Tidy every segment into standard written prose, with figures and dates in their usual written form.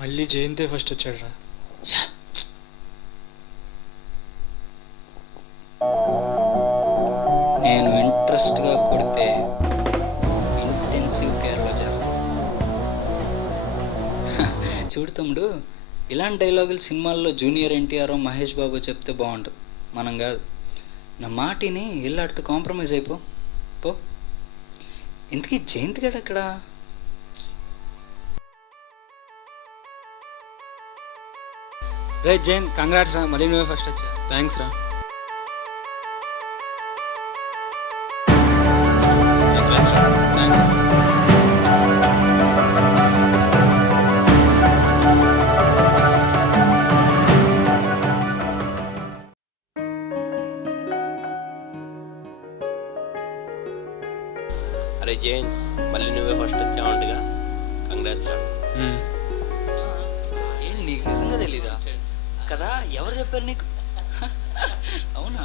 మళ్ళీ జయంతే ఫస్ట్ వచ్చాడు రా. నేను ఇంట్రెస్ట్గా కొడితే ఇంటెన్సివ్ కేర్లో జరుగుతుంది. చూడు తమ్ముడు, ఇలాంటి డైలాగులు సినిమాల్లో జూనియర్ ఎన్టీఆర్ మహేష్ బాబు చెప్తే బాగుంటుంది, మనం కాదు. నా మాటిని ఇల్లాడితో కాంప్రమైజ్ అయిపో పో. ఇంతకీ జయంతి గడు అక్కడ? రే జయంత్, కంగ్రాట్స్ రా, మళ్ళీ నువ్వే ఫస్ట్ వచ్చా. థ్యాంక్స్ రా. అరే జైన్, మళ్ళీ నువ్వే ఫస్ట్ వచ్చావంటగా, కంగ్రాట్స్ రా. ఏం నీకు నిజంగా తెలీదా కదా? ఎవరు చెప్పారు నీకు? అవునా?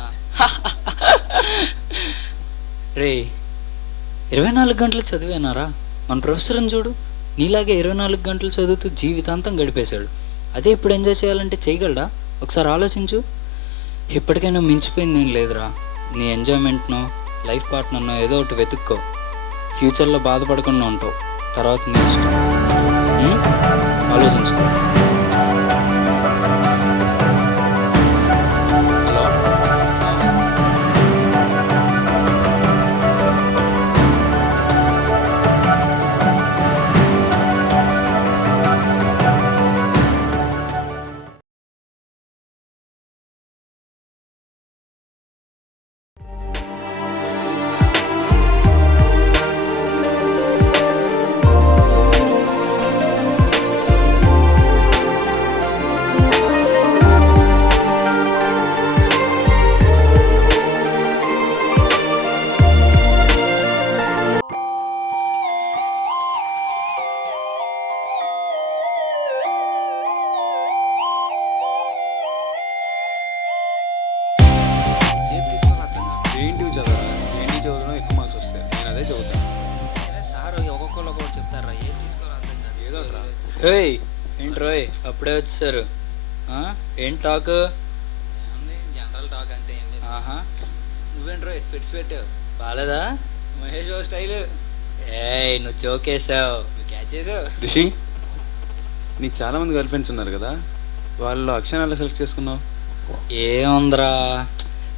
రే, 24 గంటలు చదివేనారా? మన ప్రొఫెసర్ని చూడు, నీలాగే 24 గంటలు చదువుతూ జీవితాంతం గడిపేశాడు. అదే ఇప్పుడు ఎంజాయ్ చేయాలంటే చేయగలడా? ఒకసారి ఆలోచించు. ఇప్పటికైనా మించిపోయింది ఏం లేదురా. నీ ఎంజాయ్మెంట్నో లైఫ్ పార్ట్నర్నో ఏదో ఒకటి వెతుక్కో. ఫ్యూచర్లో బాధపడకుండా ఉంటావు. తర్వాత నీ ఇష్టం. ఆలోచించుకో. జేఎన్టీయూ చదవరా, జేఎన్టీయూ చదవడం ఎక్కువ మార్క్స్ వస్తాయి. నేను అదే చదువుతాను. సార్ ఒక్కొక్కరు ఒక్కొక్కటి చెప్తారా, ఏం తీసుకోవాలి అర్థం కాదు. ఏదో ఒకటి రా. రోయ్, ఏంటి రోయ్ అప్పుడే వచ్చేసారు? ఏం టాక్? జనరల్ టాక్ అంతే. ఏం లేదు. నువ్వేంటి రోయ్ స్పెట్స్ పెట్టావు, బాలేదా? మహేష్ బాబు స్టైల్. ఏయ్, నువ్వు జోకేసావు, నువ్వు క్యాచ్ చేసావు. రిషి, నీకు చాలా మంది గర్ల్ ఫ్రెండ్స్ ఉన్నారు కదా, వాళ్ళు అక్షరాలు ఎలా సెలెక్ట్ చేసుకున్నావు? ఏముందిరా,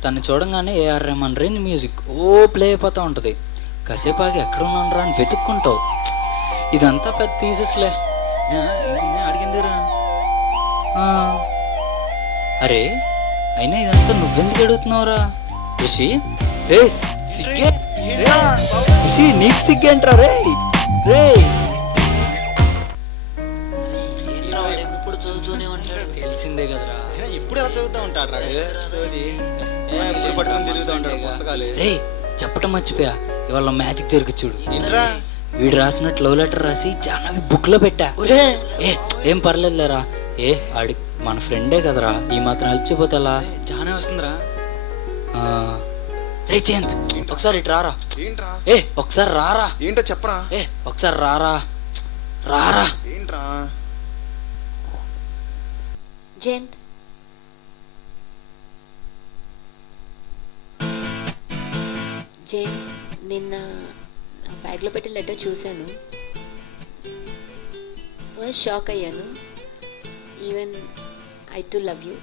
తను చూడంగానే A R Rahman range music play అయిపోతూ ఉంటుంది. కాసేపు ఆగి ఎక్కడ ఉన్నాను అని వెతుక్కుంటావు. ఇదంతా పెద్ద థీసిస్లే. అడిగిందిరా. అరే, అయినా ఇదంతా నువ్వెందుకు అడుగుతున్నావురా రిషి? రే సిగ్గే, రిషి నీకు సిగ్గేంట్రా? రే రే, చదువుతూనే ఉంటాడు, తెలిసిందే కదరా. ఇప్పుడు ఎలా చదువుతూ ఉంటాడు రా, పట్టుకుని తిరుగుతూ ఉంటాడు పుస్తకాలు. రే, చెప్పటం మర్చిపోయా, ఇవాళ మ్యాజిక్ జరిగి చూడు. వీడు రాసినట్టు లవ్ లెటర్ రాసి జాహ్నవి బుక్ లో పెట్టా. ఏం పర్లేదులేరా. ఆడి మన ఫ్రెండే కదరా, ఈ మాత్రం హెల్ప్ చేయపోతే ఎలా? జానే వస్తుందిరా. రే జయంత్, ఒకసారి ఇటు రారా. ఏంట్రా? ఒకసారి రారా. ఏంటో చెప్పరా. ఒకసారి రారా. రారా. ఏంట్రా? జయంత్, జయంత్, నిన్న బ్యాగ్లో పెట్టి లెటర్ చూశాను. ఫస్ట్ షాక్ అయ్యాను. Even I to love you.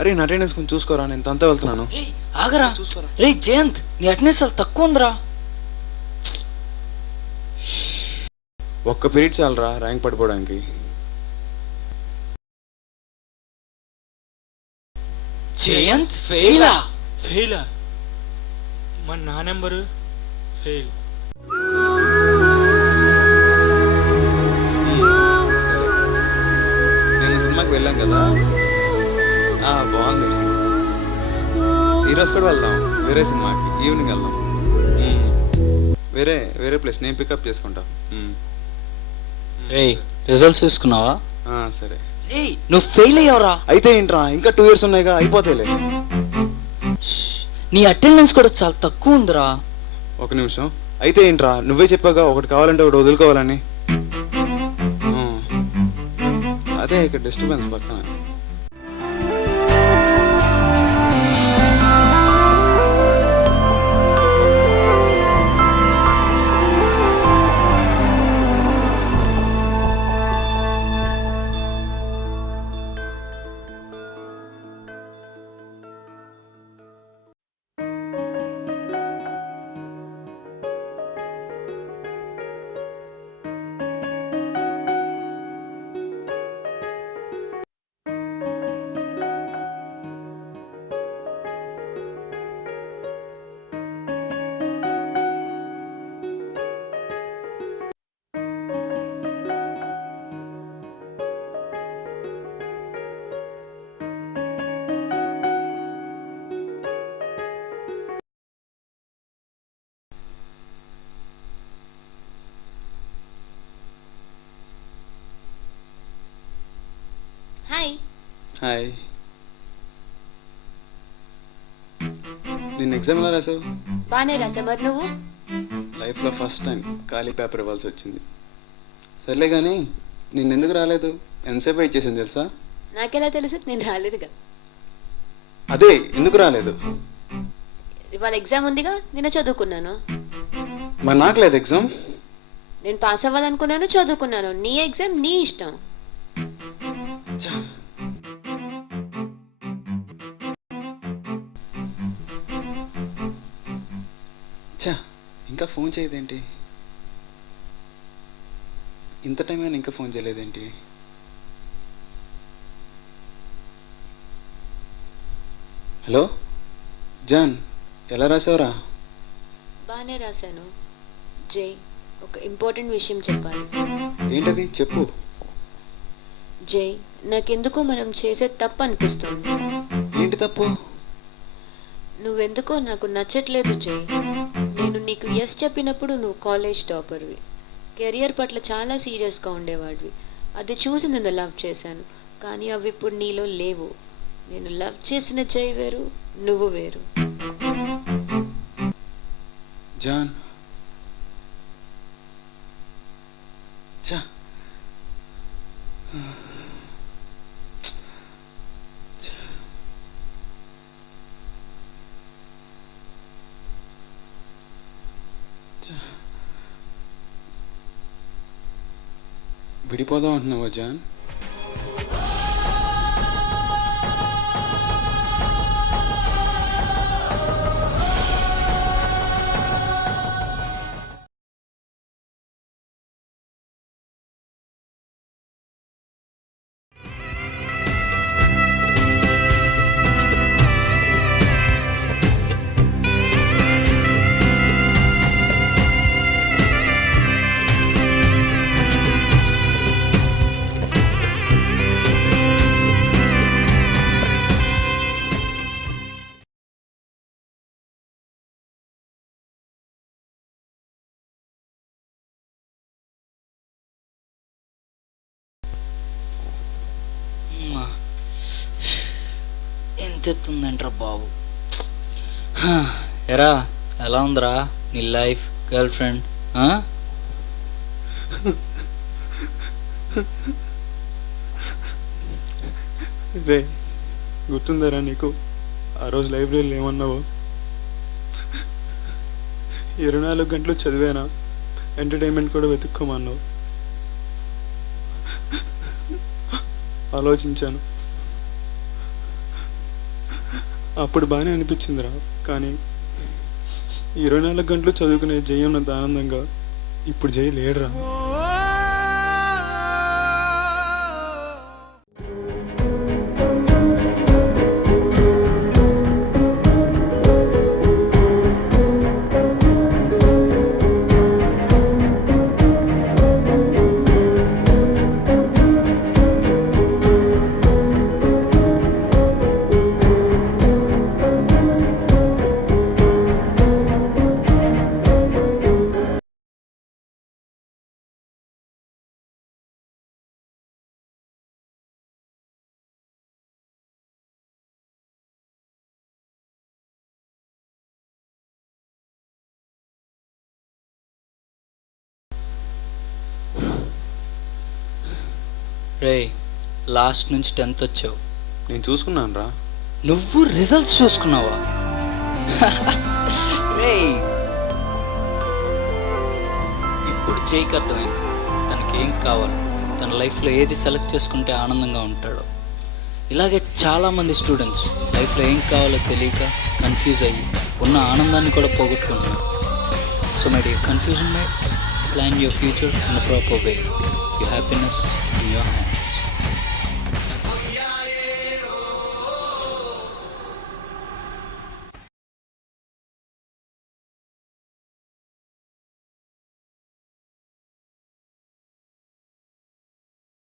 అరే నా అటెండెన్స్ కొంచెం చూసుకోరా, నేను తంతా వెళ్తున్నాను. రే ఆగరా, చూసుకోరా. రే జయంత్ నీ అటెండెన్స్ చాలా తక్కువ ఉందిరా. ఒక్క పీరియడ్ చాలరా ర్యాంక్ పడిపోవడానికి. జయంత్ ఫెయిలా? ఫెయిలా? మరి నా నెంబరు ఫెయిల్. నేను సినిమాకి వెళ్ళాం కదా, బాగుంది. ఈరోజు కూడా వెళ్దాం వేరే సినిమాకి, ఈవినింగ్ వెళ్దాం. వేరే వేరే ప్లేస్ నేను పికప్ చేసుకుంటా. రే రిజల్ట్స్ తీసుకున్నావా? సరే. రే నువ్వు ఫెయిల్ అయ్యావురా. అయితే ఏంట్రా, ఇంకా 2 years ఉన్నాయిగా, అయిపోతాయిలే. నీ అటెండెన్స్ కూడా చాలా తక్కువ ఉందిరా. ఒక నిమిషం. అయితే ఏంట్రా, నువ్వే చెప్పాగా ఒకటి కావాలంటే ఒకటి వదులుకోవాలని. అదే ఇక్కడ డిస్టర్బెన్స్ పక్కన. హాయ్. హాయ్. నేను ఎగ్జామ్ ఎలా రాసావు? బాగానే రాసా. మరి నువ్వు? లైఫ్లో ఫస్ట్ టైం ఖాళీ పేపర్ ఇవ్వాల్సి వచ్చింది. సర్లే కానీ నేను ఎందుకు రాలేదు, ఎంతసేపు ఇచ్చేసింది తెలుసా? నాకెలా తెలుసు? నేను రాలేదుగా. అదే ఎందుకు రాలేదు? ఇవాళ ఎగ్జామ్ ఉందిగా, నిన్న చదువుకున్నాను. మరి నాకు లేదు ఎగ్జామ్. నేను పాస్ అవ్వాలనుకున్నాను, చదువుకున్నాను. నీ ఎగ్జామ్ నీ ఇష్టం. చా, ఇంకా ఫోన్ చేయదేంటి? ఇంత టైం అయినా ఇంకా ఫోన్ చేయలేదేంటి? హలో జాన్, ఎలా రాసావురా? బాగానే రాశాను. జై, ఒక ఇంపార్టెంట్ విషయం చెప్పాలి. ఏంటది చెప్పు. జై, నాకెందుకో మనం చేసే తప్పు అనిపిస్తుంది. ఏంటి తప్పు? నువ్వెందుకో నాకు నచ్చట్లేదు జై. నేను నీకు ఎస్ చెప్పినప్పుడు నువ్వు కాలేజ్ టాపర్వి, కెరియర్ పట్ల చాలా సీరియస్గా ఉండేవాడివి. అది చూసి నేను లవ్ చేశాను, కానీ అవి ఇప్పుడు నీలో లేవు. నేను లవ్ చేసిన జై వేరు, నువ్వు వేరు. జాన్, చా, విడిపోదాం అంటున్నావా జాన్? ఎంత ఎత్తుందంట్రా బాబు. ఎరా ఎలా ఉందిరా నీ లైఫ్, గర్ల్ ఫ్రెండ్? రే, గుర్తుందరా నీకు ఆ రోజు లైబ్రరీలో ఏమన్నావు? 24 గంటలు చదివానా, ఎంటర్టైన్మెంట్ కూడా వెతుక్కోమన్నావు. ఆలోచించాను, అప్పుడు బాగానే అనిపించిందిరా, కానీ 24 గంటలు చదువుకునే జై ఉన్నంత ఆనందంగా ఇప్పుడు జై లేడురా. రే, లాస్ట్ నుంచి 10th వచ్చావు. నేను చూసుకున్నాను రా. నువ్వు రిజల్ట్స్ చూసుకున్నావా? రేయ్, ఇప్పుడు జైకి అర్థమైంది తనకి ఏం కావాలి, తన లైఫ్లో ఏది సెలెక్ట్ చేసుకుంటే ఆనందంగా ఉంటాడో. ఇలాగే చాలామంది స్టూడెంట్స్ లైఫ్లో ఏం కావాలో తెలియక కన్ఫ్యూజ్ అయ్యి ఉన్న ఆనందాన్ని కూడా పోగొట్టుకుంటున్నారు. So my dear confusion mates, plan your future in a proper way. Your happiness in your hand.